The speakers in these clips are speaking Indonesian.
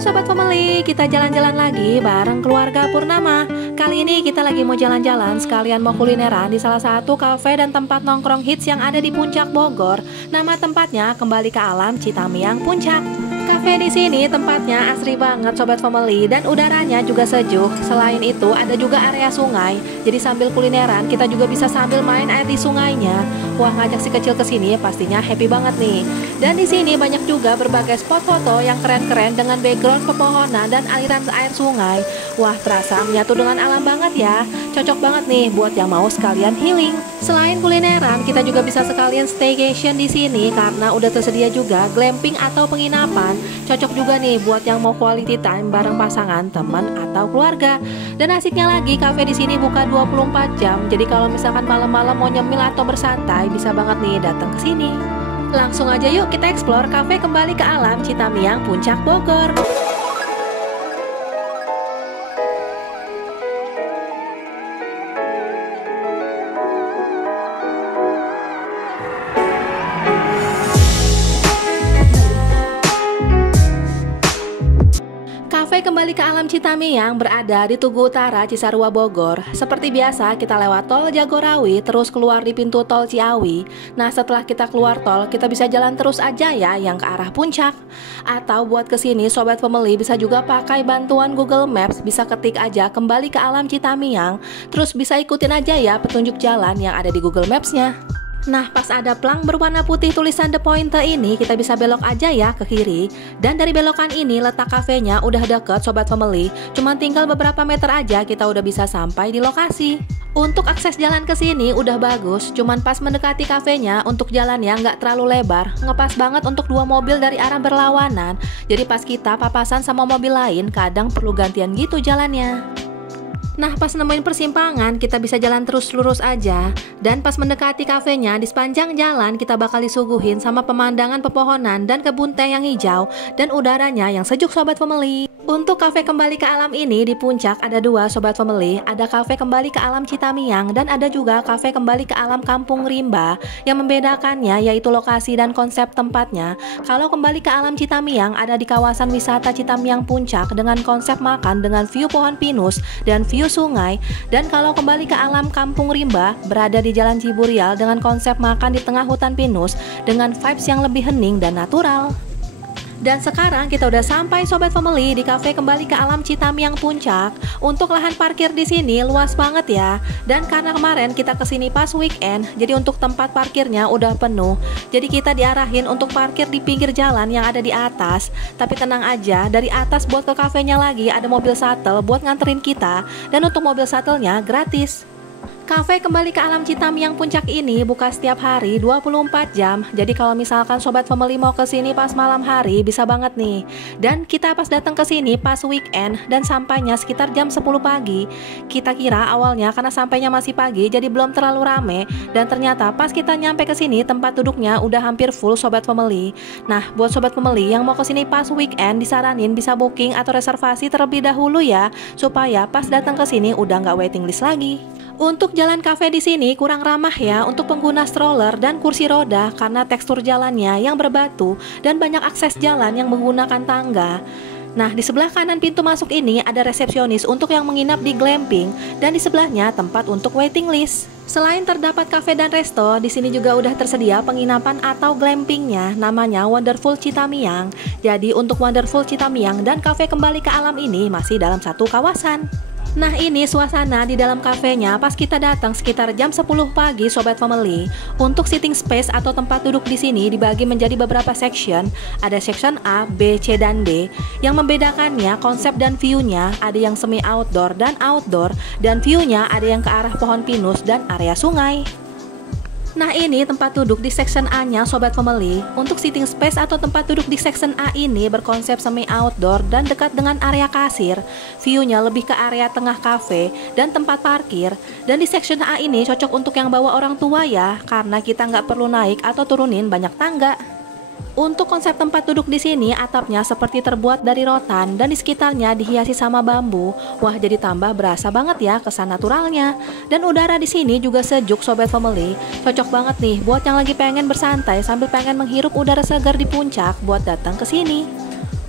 Halo Sobat Family, kita jalan-jalan lagi bareng keluarga Purnama. Kali ini kita lagi mau jalan-jalan sekalian mau kulineran di salah satu kafe dan tempat nongkrong hits yang ada di Puncak Bogor. Nama tempatnya Kembali ke Alam Citamiang Puncak. Cafe di sini tempatnya asri banget Sobat Family dan udaranya juga sejuk. Selain itu ada juga area sungai. Jadi sambil kulineran kita juga bisa sambil main air di sungainya. Wah, ngajak si kecil ke sini pastinya happy banget nih. Dan di sini banyak juga berbagai spot foto yang keren-keren dengan background pepohonan dan aliran air sungai. Wah, terasa menyatu dengan alam banget ya. Cocok banget nih buat yang mau sekalian healing. Selain kulineran, kita juga bisa sekalian staycation di sini karena udah tersedia juga glamping atau penginapan. Cocok juga nih buat yang mau quality time bareng pasangan, teman atau keluarga. Dan asiknya lagi, cafe di sini buka 24 jam. Jadi kalau misalkan malam-malam mau nyemil atau bersantai, bisa banget nih datang ke sini. Langsung aja yuk kita explore cafe Kembali ke Alam Citamiang Puncak Bogor. Cafe Kembali ke Alam Citamiang berada di Tugu Utara, Cisarua, Bogor. Seperti biasa, kita lewat tol Jagorawi, terus keluar di pintu tol Ciawi. Nah, setelah kita keluar tol, kita bisa jalan terus aja ya yang ke arah puncak. Atau buat kesini, Sobat Family bisa juga pakai bantuan Google Maps, bisa ketik aja Kembali ke Alam Citamiang. Terus bisa ikutin aja ya petunjuk jalan yang ada di Google Maps-nya. Nah, pas ada plang berwarna putih tulisan The Pointer ini, kita bisa belok aja ya ke kiri. Dan dari belokan ini letak kafenya udah deket Sobat Family. Cuman tinggal beberapa meter aja kita udah bisa sampai di lokasi. Untuk akses jalan ke sini udah bagus, cuman pas mendekati kafenya untuk jalannya nggak terlalu lebar, ngepas banget untuk dua mobil dari arah berlawanan. Jadi pas kita papasan sama mobil lain, kadang perlu gantian gitu jalannya. Nah, pas nemuin persimpangan, kita bisa jalan terus lurus aja. Dan pas mendekati kafenya, di sepanjang jalan kita bakal disuguhin sama pemandangan pepohonan dan kebun teh yang hijau dan udaranya yang sejuk Sobat Family. Untuk cafe Kembali ke Alam ini di puncak ada dua Sobat Family. Ada cafe Kembali ke Alam Citamiang dan ada juga cafe Kembali ke Alam Kampung Rimba. Yang membedakannya yaitu lokasi dan konsep tempatnya. Kalau Kembali ke Alam Citamiang ada di kawasan wisata Citamiang Puncak dengan konsep makan dengan view pohon pinus dan view sungai. Dan kalau Kembali ke Alam Kampung Rimba berada di Jalan Ciburial dengan konsep makan di tengah hutan pinus dengan vibes yang lebih hening dan natural. Dan sekarang kita udah sampai Sobat Family di cafe Kembali ke Alam Citamiang Puncak. Untuk lahan parkir di sini luas banget ya. Dan karena kemarin kita kesini pas weekend, jadi untuk tempat parkirnya udah penuh. Jadi kita diarahin untuk parkir di pinggir jalan yang ada di atas. Tapi tenang aja, dari atas buat ke kafenya lagi ada mobil shuttle buat nganterin kita. Dan untuk mobil shuttle-nya gratis. Cafe Kembali ke Alam Citamiang Puncak ini buka setiap hari 24 jam. Jadi kalau misalkan Sobat Family mau ke sini pas malam hari bisa banget nih. Dan kita pas datang ke sini pas weekend dan sampainya sekitar jam 10 pagi. Kita kira awalnya karena sampainya masih pagi jadi belum terlalu rame dan ternyata pas kita nyampe ke sini tempat duduknya udah hampir full Sobat Family. Nah, buat Sobat Family yang mau ke sini pas weekend disaranin bisa booking atau reservasi terlebih dahulu ya supaya pas datang ke sini udah nggak waiting list lagi. Untuk jalan kafe di sini kurang ramah ya untuk pengguna stroller dan kursi roda karena tekstur jalannya yang berbatu dan banyak akses jalan yang menggunakan tangga. Nah, di sebelah kanan pintu masuk ini ada resepsionis untuk yang menginap di glamping dan di sebelahnya tempat untuk waiting list. Selain terdapat kafe dan resto, di sini juga udah tersedia penginapan atau glampingnya namanya Wonderful Citamiang. Jadi untuk Wonderful Citamiang dan cafe Kembali ke Alam ini masih dalam satu kawasan. Nah, ini suasana di dalam kafenya pas kita datang sekitar jam 10 pagi Sobat Family. Untuk sitting space atau tempat duduk di sini dibagi menjadi beberapa section. Ada section A, B, C, dan D. Yang membedakannya konsep dan view-nya ada yang semi outdoor dan outdoor. Dan view-nya ada yang ke arah pohon pinus dan area sungai. Nah, ini tempat duduk di section A-nya Sobat Family. Untuk sitting space atau tempat duduk di section A ini berkonsep semi outdoor dan dekat dengan area kasir. View-nya lebih ke area tengah cafe dan tempat parkir. Dan di section A ini cocok untuk yang bawa orang tua ya, karena kita nggak perlu naik atau turunin banyak tangga. Untuk konsep tempat duduk di sini, atapnya seperti terbuat dari rotan dan di sekitarnya dihiasi sama bambu. Wah, jadi tambah berasa banget ya kesan naturalnya. Dan udara di sini juga sejuk Sobat Family. Cocok banget nih buat yang lagi pengen bersantai sambil pengen menghirup udara segar di puncak buat datang ke sini.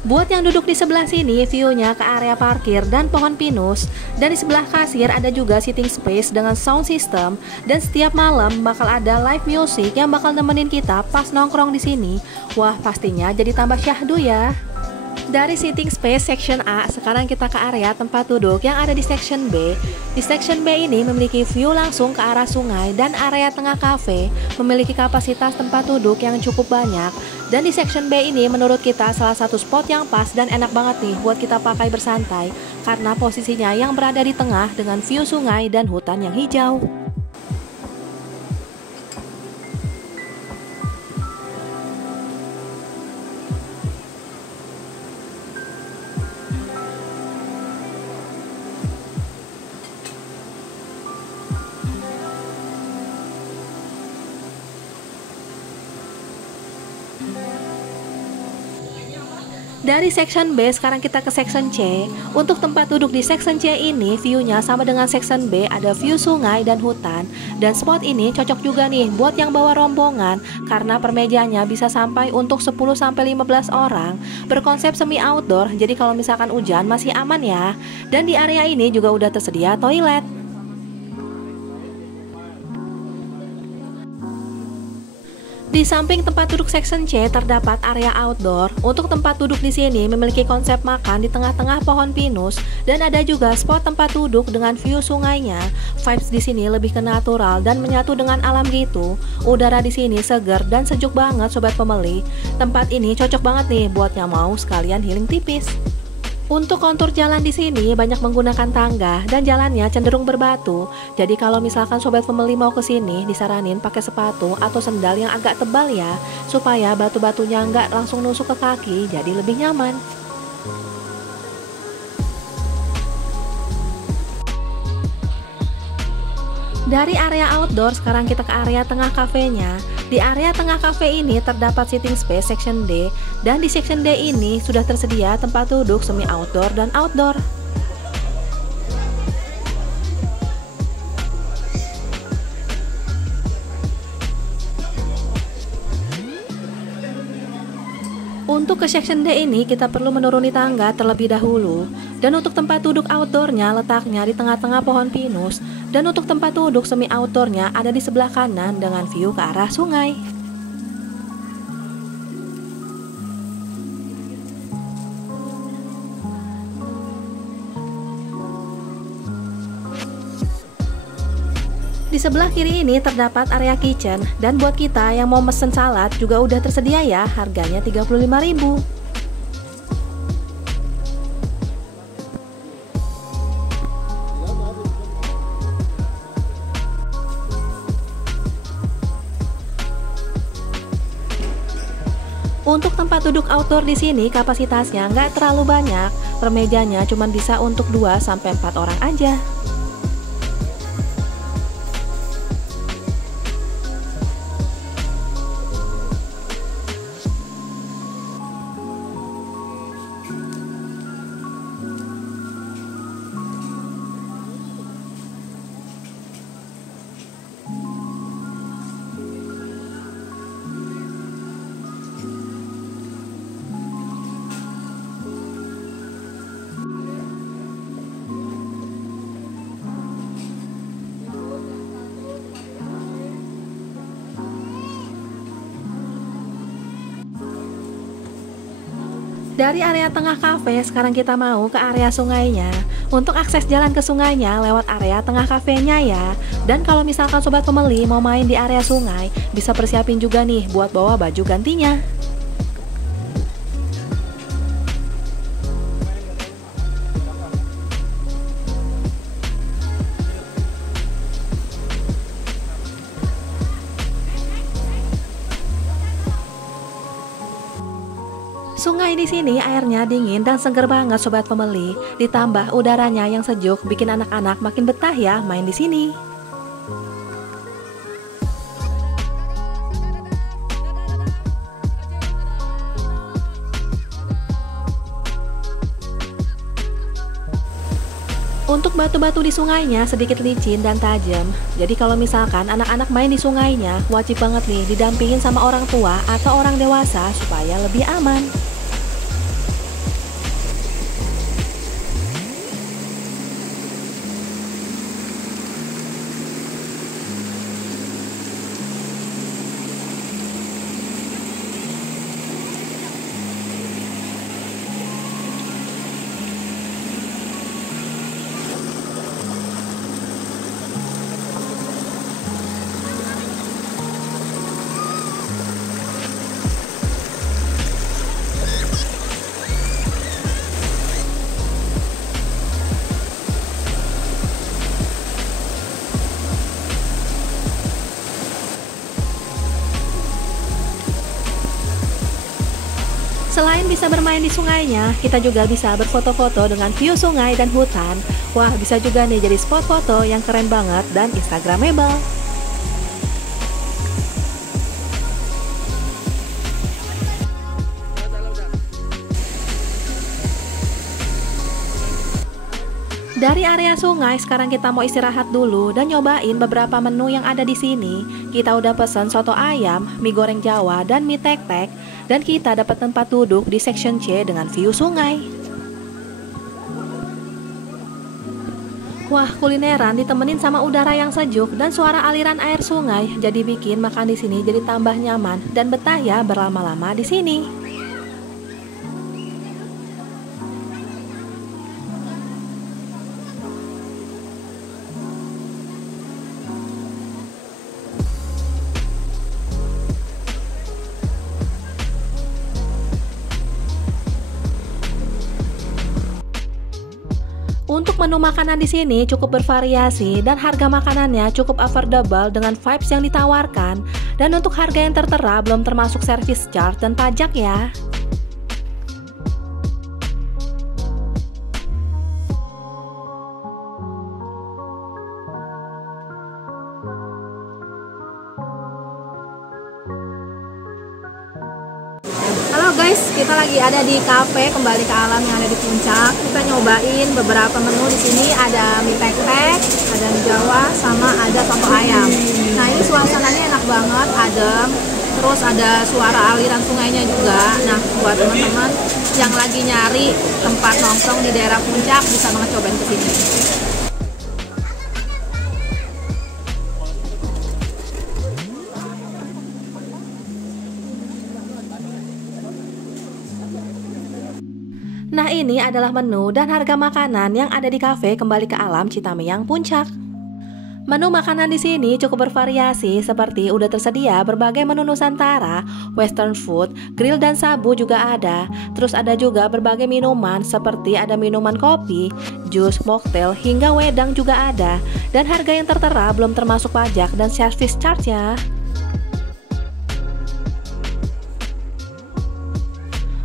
Buat yang duduk di sebelah sini, view-nya ke area parkir dan pohon pinus. Dan di sebelah kasir ada juga sitting space dengan sound system. Dan setiap malam bakal ada live music yang bakal nemenin kita pas nongkrong di sini. Wah, pastinya jadi tambah syahdu ya. Dari sitting space section A, sekarang kita ke area tempat duduk yang ada di section B. Di section B ini memiliki view langsung ke arah sungai dan area tengah cafe memiliki kapasitas tempat duduk yang cukup banyak. Dan di section B ini menurut kita salah satu spot yang pas dan enak banget nih buat kita pakai bersantai karena posisinya yang berada di tengah dengan view sungai dan hutan yang hijau. Dari section B sekarang kita ke section C. Untuk tempat duduk di section C ini view-nya sama dengan section B, ada view sungai dan hutan. Dan spot ini cocok juga nih buat yang bawa rombongan karena permejanya bisa sampai untuk 10-15 orang. Berkonsep semi outdoor, jadi kalau misalkan hujan masih aman ya. Dan di area ini juga udah tersedia toilet. Di samping tempat duduk section C terdapat area outdoor. Untuk tempat duduk di sini memiliki konsep makan di tengah-tengah pohon pinus dan ada juga spot tempat duduk dengan view sungainya. Vibes di sini lebih ke natural dan menyatu dengan alam gitu. Udara di sini segar dan sejuk banget sobat pemeli. Tempat ini cocok banget nih buat yang mau sekalian healing tipis. Untuk kontur jalan di sini banyak menggunakan tangga dan jalannya cenderung berbatu. Jadi kalau misalkan sobat pembeli mau ke sini disaranin pakai sepatu atau sendal yang agak tebal ya, supaya batu-batunya nggak langsung nusuk ke kaki, jadi lebih nyaman. Dari area outdoor sekarang kita ke area tengah kafenya. Di area tengah kafe ini terdapat sitting space section D, dan di section D ini sudah tersedia tempat duduk semi outdoor dan outdoor. Untuk ke section D ini kita perlu menuruni tangga terlebih dahulu. Dan untuk tempat duduk outdoornya letaknya di tengah-tengah pohon pinus. Dan untuk tempat duduk semi outdoornya ada di sebelah kanan dengan view ke arah sungai. Di sebelah kiri ini terdapat area kitchen, dan buat kita yang mau mesen salad juga udah tersedia ya, harganya 35.000. Untuk tempat duduk outdoor di sini kapasitasnya nggak terlalu banyak, permejanya cuma bisa untuk 2-4 orang aja. Dari area tengah kafe, sekarang kita mau ke area sungainya. Untuk akses jalan ke sungainya lewat area tengah kafenya ya. Dan kalau misalkan sobat pembeli mau main di area sungai, bisa persiapin juga nih buat bawa baju gantinya. Sungai di sini airnya dingin dan seger banget sobat pembeli. Ditambah udaranya yang sejuk bikin anak-anak makin betah ya main di sini. Untuk batu-batu di sungainya sedikit licin dan tajam. Jadi kalau misalkan anak-anak main di sungainya, wajib banget nih didampingin sama orang tua atau orang dewasa supaya lebih aman. Selain bisa bermain di sungainya, kita juga bisa berfoto-foto dengan view sungai dan hutan. Wah, bisa juga nih jadi spot foto yang keren banget dan instagramable. Dari area sungai, sekarang kita mau istirahat dulu dan nyobain beberapa menu yang ada di sini. Kita udah pesen soto ayam, mie goreng Jawa, dan mie tek-tek. Dan kita dapat tempat duduk di section C dengan view sungai. Wah, kulineran ditemenin sama udara yang sejuk dan suara aliran air sungai, jadi bikin makan di sini jadi tambah nyaman dan betah ya berlama-lama di sini. Untuk menu makanan di sini cukup bervariasi dan harga makanannya cukup affordable dengan vibes yang ditawarkan. Dan untuk harga yang tertera belum termasuk service charge dan pajak ya. Halo guys, kita lagi ada di cafe kembali ke alam yang ada di puncak. Kita nyobain beberapa menu di sini, ada mie tek-tek, ada mie Jawa, sama ada soto ayam. Nah, ini suasananya enak banget, adem. Terus ada suara aliran sungainya juga. Nah, buat teman-teman yang lagi nyari tempat nongkrong di daerah puncak bisa banget cobain ke sini. Nah, ini adalah menu dan harga makanan yang ada di kafe kembali ke alam Citamiang Puncak. Menu makanan di sini cukup bervariasi seperti udah tersedia berbagai menu Nusantara, western food, grill dan sabu juga ada. Terus ada juga berbagai minuman seperti ada minuman kopi, jus, mocktail, hingga wedang juga ada. Dan harga yang tertera belum termasuk pajak dan service charge ya.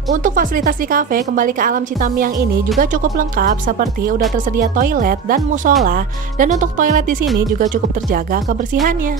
Untuk fasilitas di kafe kembali ke alam Citamiang ini juga cukup lengkap seperti udah tersedia toilet dan musola, dan untuk toilet di sini juga cukup terjaga kebersihannya.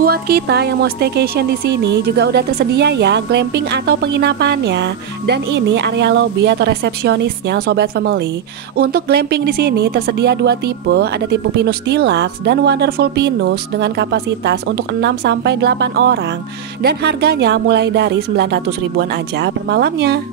Buat kita yang mau staycation di sini juga udah tersedia ya glamping atau penginapannya. Dan ini area lobby atau resepsionisnya Sobat Family. Untuk glamping di sini tersedia dua tipe, ada tipe Pinus Deluxe dan Wonderful Pinus dengan kapasitas untuk 6 sampai 8 orang dan harganya mulai dari 900 ribuan aja per malamnya.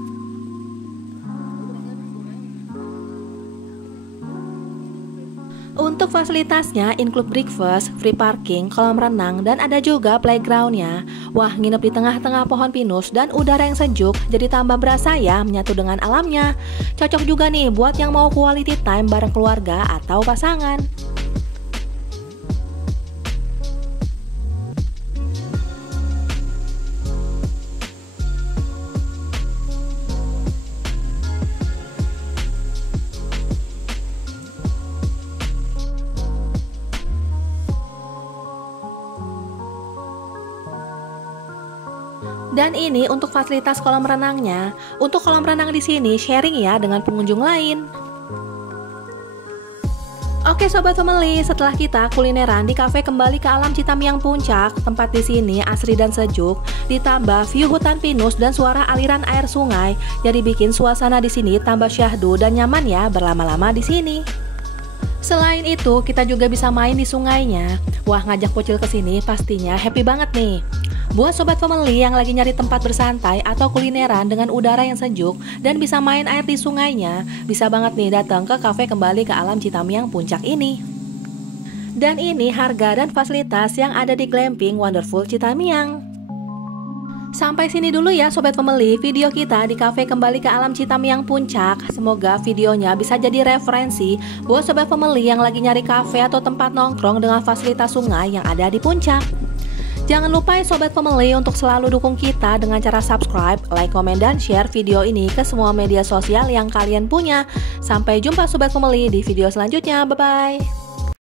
Untuk fasilitasnya include breakfast, free parking, kolam renang, dan ada juga playgroundnya. Wah, nginep di tengah-tengah pohon pinus dan udara yang sejuk, jadi tambah berasa ya menyatu dengan alamnya. Cocok juga nih buat yang mau quality time bareng keluarga atau pasangan. Dan ini untuk fasilitas kolam renangnya. Untuk kolam renang di sini sharing ya dengan pengunjung lain. Oke Sobat Family, setelah kita kulineran di kafe kembali ke alam Citamiang Puncak, tempat di sini asri dan sejuk, ditambah view hutan pinus dan suara aliran air sungai, jadi bikin suasana di sini tambah syahdu dan nyaman ya berlama-lama di sini. Selain itu, kita juga bisa main di sungainya. Wah, ngajak bocil ke sini pastinya happy banget nih. Buat Sobat Family yang lagi nyari tempat bersantai atau kulineran dengan udara yang sejuk dan bisa main air di sungainya, bisa banget nih datang ke kafe kembali ke alam Citamiang Puncak ini. Dan ini harga dan fasilitas yang ada di glamping Wonderful Citamiang. Sampai sini dulu ya Sobat Family video kita di kafe kembali ke alam Citamiang Puncak. Semoga videonya bisa jadi referensi buat Sobat Family yang lagi nyari kafe atau tempat nongkrong dengan fasilitas sungai yang ada di puncak. Jangan lupa ya Sobat Family untuk selalu dukung kita dengan cara subscribe, like, komen, dan share video ini ke semua media sosial yang kalian punya. Sampai jumpa Sobat Family di video selanjutnya, bye-bye.